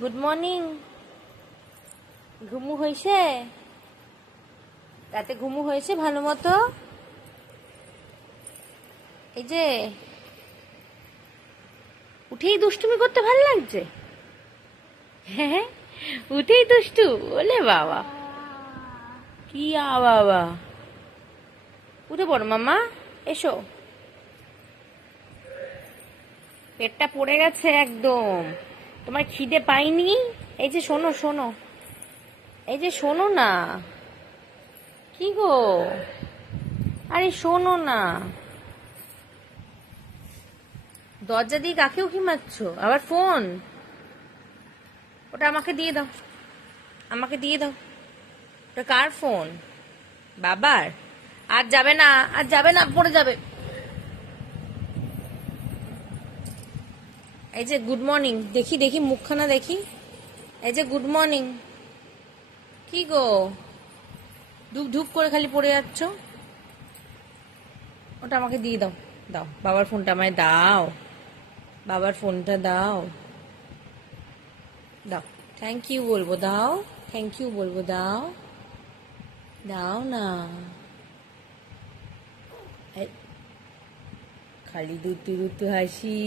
Good morning. ঘুমু হয়েছে? রাতে ঘুমু হয়েছে ভালো মতো? এই যে উঠেই দুষ্টুমি করতে ভালো লাগছে। হ্যাঁ, উঠেই দুষ্টু। ওলে বাবা, কি বাবা, উঠে পড়ো মামা, এসো। পেটটা পড়ে গেছে একদম। তোমার খিদে পাইনি? এই যে শোনো শোনো, এই যে শোনো না। কি গো, আরে শোনো না। দরজা দিয়ে কাকে উকি মারছো? আবার ফোন? ওটা আমাকে দিয়ে দাও, আমাকে দিয়ে দাও। ওটা কার ফোন? বাবার? আর যাবে না, আর যাবে না, পড়ে যাবে। এই যে গুড মর্নিং, দেখি দেখি মুখখানা দেখি। এই যে গুড মর্নিং। কি গো, ধুপ ধুপ করে খালি পড়ে যাচ্ছ। ওটা আমাকে দিয়ে দাও, দাও বাবার ফোনটা আমায় দাও, বাবার ফোনটা দাও, দাও। থ্যাংক ইউ বলবো, দাও। থ্যাংক ইউ বলবো, দাও, দাও না। এই, খালি দুতু দুতু হাসি।